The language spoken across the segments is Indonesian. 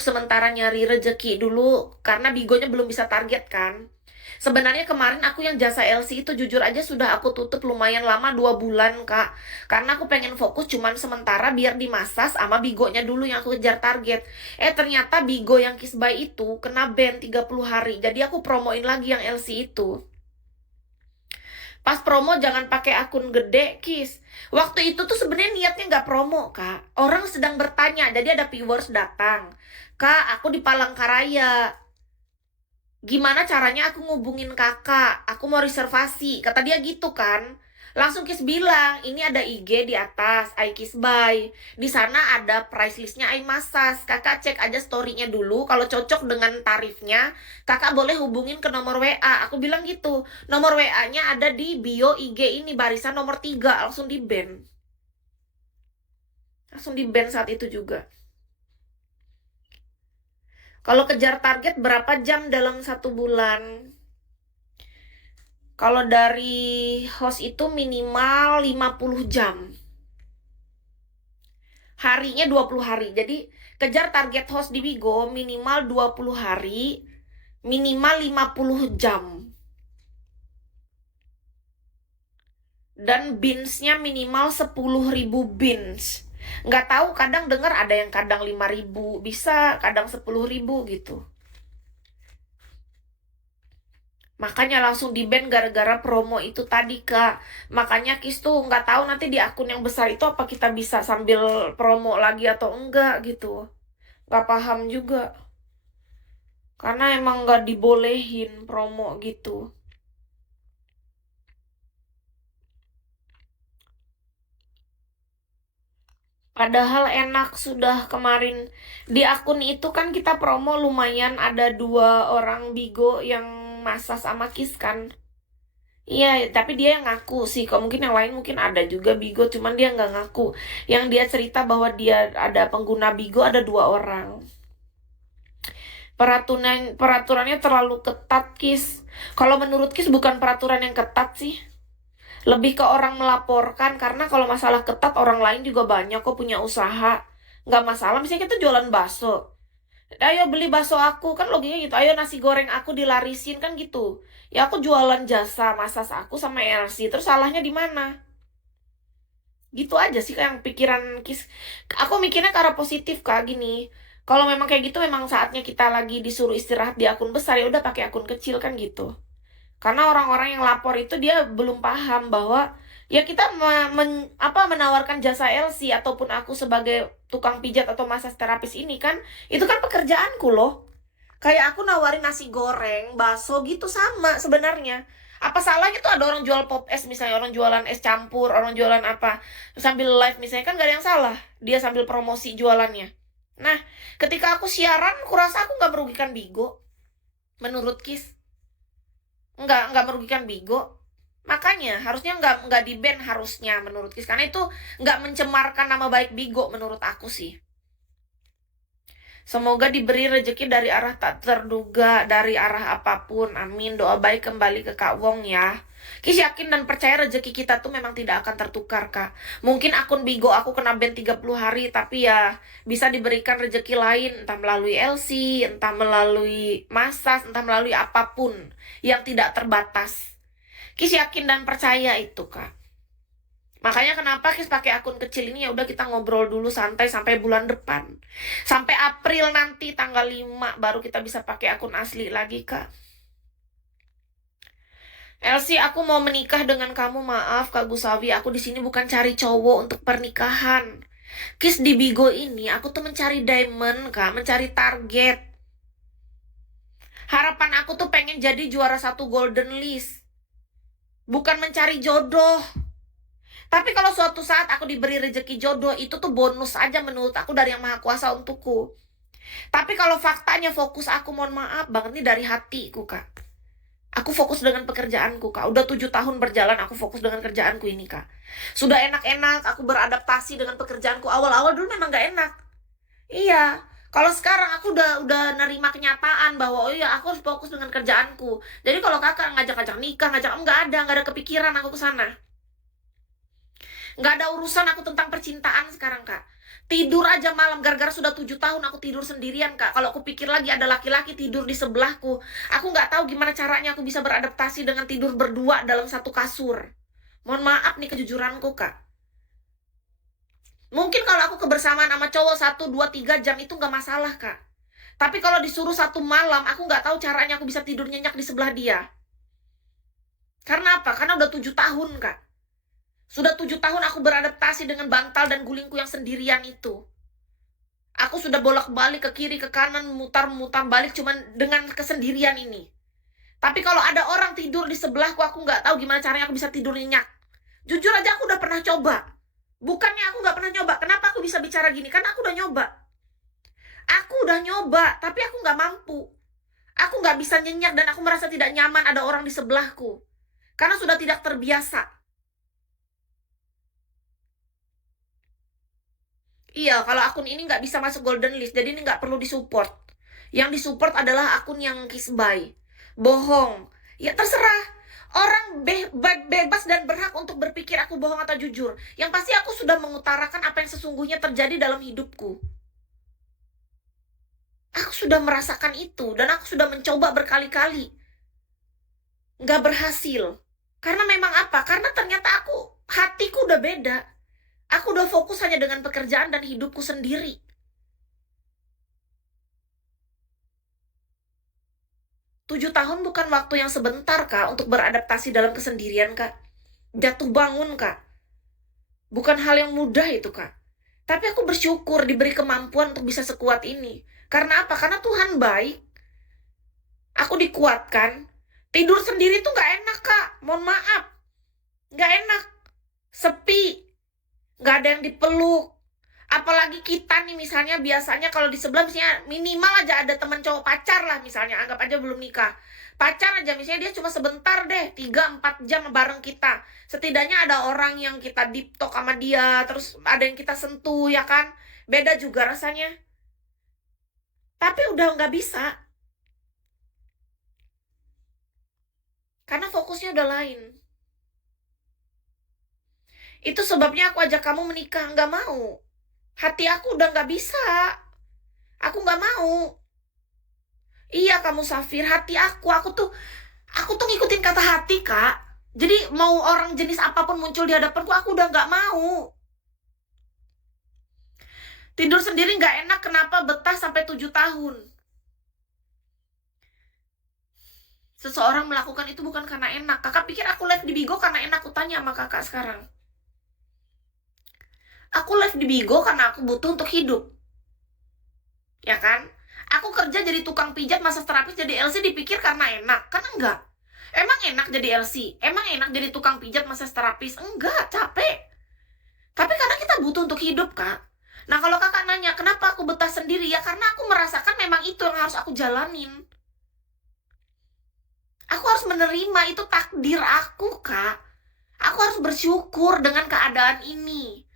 sementara nyari rezeki dulu karena Bigonya belum bisa target kan. Sebenarnya kemarin aku yang jasa LC itu jujur aja sudah aku tutup lumayan lama 2 bulan Kak. Karena aku pengen fokus cuman sementara biar dimasas sama Bigonya dulu yang aku kejar target. Ternyata Bigo yang Kisbuy itu kena ban 30 hari. Jadi aku promoin lagi yang LC itu. Pas promo jangan pakai akun gede, Kis. Waktu itu tuh sebenarnya niatnya nggak promo, Kak. Orang sedang bertanya, jadi ada viewers datang. Kak, aku di Palangkaraya. Gimana caranya aku ngubungin kakak? Aku mau reservasi. Kata dia gitu kan. Langsung Kis bilang, ini ada IG di atas, iKisbuy. Di sana ada price listnya iMassage. Kakak cek aja story-nya dulu. Kalau cocok dengan tarifnya, kakak boleh hubungin ke nomor WA. Aku bilang gitu. Nomor WA-nya ada di bio IG ini, barisan nomor 3. Langsung di-ban. Langsung di-ban saat itu juga. Kalau kejar target berapa jam dalam 1 bulan? Kalau dari host itu minimal 50 jam. Harinya 20 hari. Jadi kejar target host di Bigo minimal 20 hari, minimal 50 jam. Dan binsnya minimal 10.000 bins. Nggak tahu, kadang dengar ada yang kadang 5.000, bisa kadang 10.000 gitu. Makanya langsung di-ban gara-gara promo itu tadi, Kak. Makanya Kis tuh nggak tahu nanti di akun yang besar itu apa kita bisa sambil promo lagi atau enggak gitu. Nggak paham juga. Karena emang nggak dibolehin promo gitu. Padahal enak sudah kemarin. Di akun itu kan kita promo lumayan ada 2 orang Bigo yang masa sama Kis kan. Iya, tapi dia yang ngaku sih. Kalau mungkin yang lain mungkin ada juga Bigo, cuman dia nggak ngaku. Yang dia cerita bahwa dia ada pengguna Bigo ada 2 orang. Peraturannya terlalu ketat, Kis. Kalau menurut Kis bukan peraturan yang ketat sih. Lebih ke orang melaporkan, karena kalau masalah ketat orang lain juga banyak kok punya usaha. Nggak masalah, misalnya kita jualan bakso. Ayo beli bakso aku, kan logiknya gitu. Ayo nasi goreng aku dilarisin, kan gitu. Ya aku jualan jasa massas aku sama LC, terus salahnya di mana? Gitu aja sih kayak yang pikiran Kis. Aku mikirnya ke arah positif Kak, gini. Kalau memang kayak gitu memang saatnya kita lagi disuruh istirahat di akun besar, ya udah pakai akun kecil kan gitu. Karena orang-orang yang lapor itu dia belum paham bahwa ya kita menawarkan jasa LC ataupun aku sebagai tukang pijat atau massage terapis ini kan, itu kan pekerjaanku loh. Kayak aku nawarin nasi goreng, bakso gitu sama sebenarnya. Apa salahnya tuh ada orang jual pop es misalnya, orang jualan es campur, orang jualan apa sambil live misalnya, kan gak ada yang salah. Dia sambil promosi jualannya. Nah, ketika aku siaran, kurasa aku nggak merugikan Bigo. Menurut Kis, nggak merugikan Bigo. Makanya harusnya nggak di-ban harusnya menurut Kis, karena itu nggak mencemarkan nama baik Bigo menurut aku sih. Semoga diberi rezeki dari arah tak terduga, dari arah apapun. Amin. Doa baik kembali ke Kak Wong ya. Kis yakin dan percaya rezeki kita tuh memang tidak akan tertukar, Kak. Mungkin akun Bigo aku kena ban 30 hari, tapi ya bisa diberikan rezeki lain. Entah melalui LC, entah melalui massage, entah melalui apapun yang tidak terbatas. Kis yakin dan percaya itu, Kak. Makanya kenapa Kis pakai akun kecil ini, ya udah kita ngobrol dulu santai sampai bulan depan. Sampai April nanti tanggal 5 baru kita bisa pakai akun asli lagi, Kak. Elsie, aku mau menikah dengan kamu. Maaf, Kak Gusawi, aku di sini bukan cari cowok untuk pernikahan. Kis, di Bigo ini aku tuh mencari diamond, Kak, mencari target. Harapan aku tuh pengen jadi juara 1 golden list. Bukan mencari jodoh. Tapi kalau suatu saat aku diberi rezeki jodoh, itu tuh bonus aja menurut aku dari Yang Maha Kuasa untukku. Tapi kalau faktanya fokus aku, mohon maaf banget nih dari hatiku, Kak. Aku fokus dengan pekerjaanku, Kak. Udah 7 tahun berjalan, aku fokus dengan kerjaanku ini, Kak. Sudah enak-enak, aku beradaptasi dengan pekerjaanku. Awal-awal dulu memang gak enak. Iya. Kalau sekarang aku udah nerima kenyataan bahwa oh iya aku harus fokus dengan kerjaanku. Jadi kalau kakak ngajak-ngajak nikah, nggak ada kepikiran aku ke sana. Nggak ada urusan aku tentang percintaan sekarang, Kak. Tidur aja malam, gara-gara sudah 7 tahun aku tidur sendirian, Kak. Kalau aku pikir lagi ada laki-laki tidur di sebelahku, aku nggak tahu gimana caranya aku bisa beradaptasi dengan tidur berdua dalam satu kasur. Mohon maaf nih kejujuranku, Kak. Mungkin kalau aku kebersamaan sama cowok 1, 2, 3 jam itu nggak masalah, Kak. Tapi kalau disuruh satu malam, aku nggak tahu caranya aku bisa tidur nyenyak di sebelah dia. Karena apa? Karena udah 7 tahun, Kak. Sudah 7 tahun aku beradaptasi dengan bantal dan gulingku yang sendirian itu. Aku sudah bolak-balik ke kiri, ke kanan, mutar-mutar balik cuman dengan kesendirian ini. Tapi kalau ada orang tidur di sebelahku, aku nggak tahu gimana caranya aku bisa tidur nyenyak. Jujur aja aku udah pernah coba. Bukannya aku nggak pernah nyoba. Kenapa aku bisa bicara gini? Karena aku udah nyoba. Aku udah nyoba, tapi aku nggak mampu. Aku nggak bisa nyenyak dan aku merasa tidak nyaman ada orang di sebelahku. Karena sudah tidak terbiasa. Iya, kalau akun ini nggak bisa masuk golden list, jadi ini nggak perlu disupport. Yang disupport adalah akun yang kiss buy. Bohong. Ya terserah. Orang bebas dan berhak untuk berpikir aku bohong atau jujur. Yang pasti aku sudah mengutarakan apa yang sesungguhnya terjadi dalam hidupku. Aku sudah merasakan itu, dan aku sudah mencoba berkali-kali. Nggak berhasil. Karena memang apa? Karena ternyata hatiku udah beda. Aku udah fokus hanya dengan pekerjaan dan hidupku sendiri. 7 tahun bukan waktu yang sebentar, Kak, untuk beradaptasi dalam kesendirian, Kak. Jatuh bangun, Kak. Bukan hal yang mudah itu, Kak. Tapi aku bersyukur diberi kemampuan untuk bisa sekuat ini. Karena apa? Karena Tuhan baik. Aku dikuatkan. Tidur sendiri tuh gak enak, Kak. Mohon maaf. Gak enak. Sepi. Nggak ada yang dipeluk. Apalagi kita nih misalnya biasanya kalau di sebelah misalnya minimal aja ada teman cowok pacar lah misalnya, anggap aja belum nikah. Pacar aja misalnya dia cuma sebentar deh, 3-4 jam bareng kita. Setidaknya ada orang yang kita deep talk sama dia, terus ada yang kita sentuh ya kan. Beda juga rasanya. Tapi udah nggak bisa. Karena fokusnya udah lain. Itu sebabnya aku ajak kamu menikah, nggak mau. Hati aku udah nggak bisa. Aku nggak mau. Iya kamu Safir, hati aku tuh ngikutin kata hati, Kak. Jadi mau orang jenis apapun muncul di hadapanku, aku udah nggak mau. Tidur sendiri nggak enak, kenapa betah sampai 7 tahun? Seseorang melakukan itu bukan karena enak. Kakak pikir aku live di Bigo karena enak? Aku tanya sama kakak sekarang. Aku live di Bigo karena aku butuh untuk hidup. Ya kan? Aku kerja jadi tukang pijat, massage terapis, jadi LC dipikir karena enak. Kan enggak. Emang enak jadi LC? Emang enak jadi tukang pijat, massage terapis? Enggak, capek. Tapi karena kita butuh untuk hidup, Kak. Nah, kalau kakak nanya, kenapa aku betah sendiri? Ya karena aku merasakan memang itu yang harus aku jalanin. Aku harus menerima, itu takdir aku, Kak. Aku harus bersyukur dengan keadaan ini.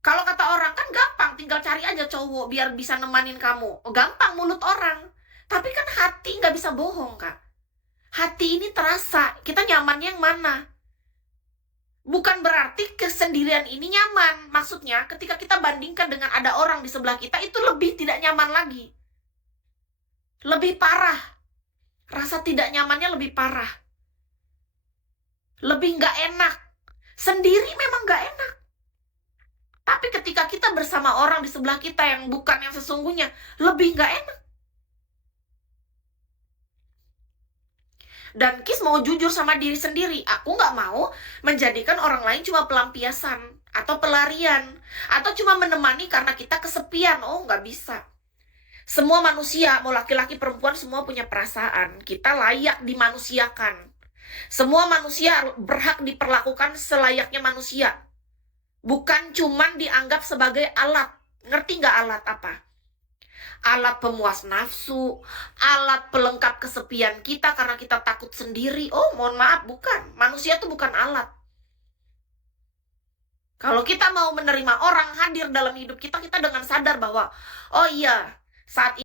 Kalau kata orang kan gampang, tinggal cari aja cowok biar bisa nemanin kamu. Oh, gampang mulut orang. Tapi kan hati nggak bisa bohong, Kak. Hati ini terasa, kita nyamannya yang mana? Bukan berarti kesendirian ini nyaman. Maksudnya ketika kita bandingkan dengan ada orang di sebelah kita, itu lebih tidak nyaman lagi. Lebih parah. Rasa tidak nyamannya lebih parah. Lebih nggak enak. Sendiri memang nggak enak. Tapi ketika kita bersama orang di sebelah kita yang bukan yang sesungguhnya, lebih nggak enak. Dan Kis mau jujur sama diri sendiri. Aku nggak mau menjadikan orang lain cuma pelampiasan atau pelarian. Atau cuma menemani karena kita kesepian. Oh, nggak bisa. Semua manusia, mau laki-laki perempuan, semua punya perasaan. Kita layak dimanusiakan. Semua manusia berhak diperlakukan selayaknya manusia. Bukan cuman dianggap sebagai alat. Ngerti nggak alat apa? Alat pemuas nafsu, alat pelengkap kesepian kita karena kita takut sendiri. Oh, mohon maaf, bukan. Manusia tuh bukan alat. Kalau kita mau menerima orang hadir dalam hidup kita, kita dengan sadar bahwa, oh iya, saat ini